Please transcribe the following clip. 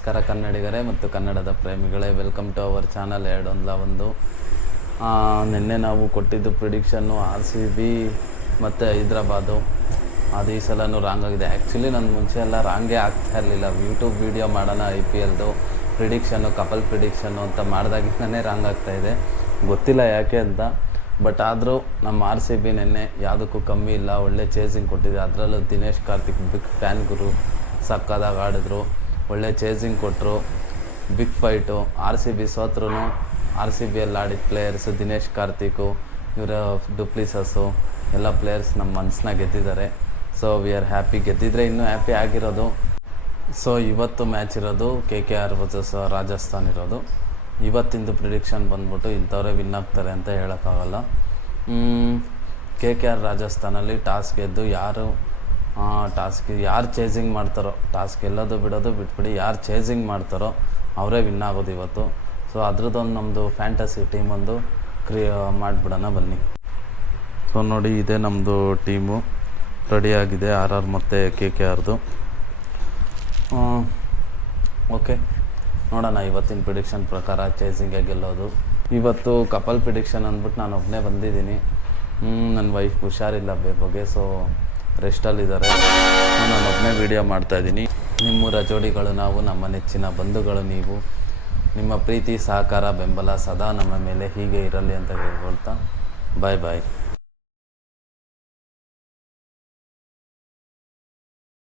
ನಮಸ್ಕಾರ ಕನ್ನಡಿಗರೇ ಮತ್ತು ಕನ್ನಡದ ಪ್ರೇಮಿಗಳೇ, ವೆಲ್ಕಮ್ ಟು ಅವರ್ ಚಾನಲ್ 2-1. ನಿನ್ನೆ ನಾವು ಕೊಟ್ಟಿದ್ದು ಪ್ರಿಡಿಕ್ಷನ್ನು RCB ಮತ್ತು ಹೈದ್ರಾಬಾದು. ಅದು ಈ ಸಲನೂ ರಾಂಗ್ ಆಗಿದೆ. ಆ್ಯಕ್ಚುಲಿ ನಾನು ಮುಂಚೆ ಎಲ್ಲ ರಾಂಗೇ ಆಗ್ತಾ ಇರಲಿಲ್ಲ. ಯೂಟ್ಯೂಬ್ ವೀಡಿಯೋ ಮಾಡೋಣ IPLದು ಪ್ರಿಡಿಕ್ಷನ್ನು, ಕಪಲ್ ಪ್ರಿಡಿಕ್ಷನ್ನು ಅಂತ ಮಾಡಿದಾಗಿಂದನೇ ರಾಂಗ್ ಆಗ್ತಾಯಿದೆ. ಗೊತ್ತಿಲ್ಲ ಯಾಕೆ ಅಂತ. ಬಟ್ ಆದರೂ ನಮ್ಮ RCB ನೆನ್ನೆ ಯಾವುದಕ್ಕೂ ಕಮ್ಮಿ ಇಲ್ಲ, ಒಳ್ಳೆ ಚೇಸಿಂಗ್ ಕೊಟ್ಟಿದೆ. ಅದರಲ್ಲೂ ದಿನೇಶ್ ಕಾರ್ತಿಕ್ ಬಿಗ್ ಫ್ಯಾನ್ ಗುರು, ಸಕ್ಕದಾಗಿ ಆಡಿದ್ರು, ಒಳ್ಳೆ ಚೇಸಿಂಗ್ ಕೊಟ್ಟರು, ಬಿಗ್ ಫೈಟು. RCB ಸೋತ್ರೂ RCBಯಲ್ಲಿ ಆಡಿದ ಪ್ಲೇಯರ್ಸು ದಿನೇಶ್ ಕಾರ್ತಿಕು, ಇವರ ಡುಪ್ಲಿಸಸ್ಸು ಎಲ್ಲ ಪ್ಲೇಯರ್ಸ್ ನಮ್ಮ ಮನಸ್ಸನ್ನ ಗೆದ್ದಿದ್ದಾರೆ. So we are happy. ಗೆದ್ದಿದ್ರೆ ಇನ್ನೂ ಹ್ಯಾಪಿ ಆಗಿರೋದು. ಸೊ ಇವತ್ತು ಮ್ಯಾಚ್ ಇರೋದು KKR ವರ್ಸಸ್ ರಾಜಸ್ಥಾನ್ ಇರೋದು. ಇವತ್ತಿಂದು ಪ್ರಿಡಿಕ್ಷನ್ ಬಂದ್ಬಿಟ್ಟು ಇಂಥವರೇ ವಿನ್ ಆಗ್ತಾರೆ ಅಂತ ಹೇಳೋಕ್ಕಾಗಲ್ಲ. KKR ರಾಜಸ್ಥಾನಲ್ಲಿ ಟಾಸ್ ಗೆದ್ದು ಯಾರು ಚೇಸಿಂಗ್ ಮಾಡ್ತಾರೋ, ಟಾಸ್ ಗೆಲ್ಲೋದು ಬಿಡೋದು ಬಿಟ್ಬಿಡಿ, ಯಾರು ಚೇಸಿಂಗ್ ಮಾಡ್ತಾರೋ ಅವರೇ ವಿನ್ ಆಗೋದು ಇವತ್ತು. ಸೊ ಅದ್ರದ್ದೊಂದು ನಮ್ಮದು ಫ್ಯಾಂಟಸಿ ಟೀಮ್ ಒಂದು ಮಾಡಿಬಿಡೋಣ ಬನ್ನಿ. ಸೊ ನೋಡಿ, ಇದೇ ನಮ್ಮದು ಟೀಮು ರೆಡಿಯಾಗಿದೆ, RR ಮತ್ತು KKRದು. ಓಕೆ, ನೋಡೋಣ ಇವತ್ತಿನ ಪ್ರಿಡಿಕ್ಷನ್ ಪ್ರಕಾರ ಚೇಸಿಂಗೇ ಗೆಲ್ಲೋದು. ಇವತ್ತು ಕಪಲ್ ಪ್ರಿಡಿಕ್ಷನ್ ಅಂದ್ಬಿಟ್ಟು ನಾನು ಒಬ್ಬನೇ ಬಂದಿದ್ದೀನಿ. ನನ್ನ ವೈಫ್ ಹುಷಾರಿಲ್ಲ ಬೇಬುಗೆ, ಸೊ ರೆಸ್ಟಲ್ಲಿದ್ದಾರೆ. ನಾನು ಒಬ್ಬನೇ ವೀಡಿಯೋ ಮಾಡ್ತಾಯಿದ್ದೀನಿ. ನಿಮ್ಮೂರ ಜೋಡಿಗಳು ನಾವು, ನಮ್ಮ ನೆಚ್ಚಿನ ಬಂಧುಗಳು ನೀವು. ನಿಮ್ಮ ಪ್ರೀತಿ, ಸಹಕಾರ, ಬೆಂಬಲ ಸದಾ ನಮ್ಮ ಮೇಲೆ ಹೀಗೆ ಇರಲಿ ಅಂತ ಹೇಳ್ಕೊಳ್ತಾ ಬಾಯ್ ಬಾಯ್.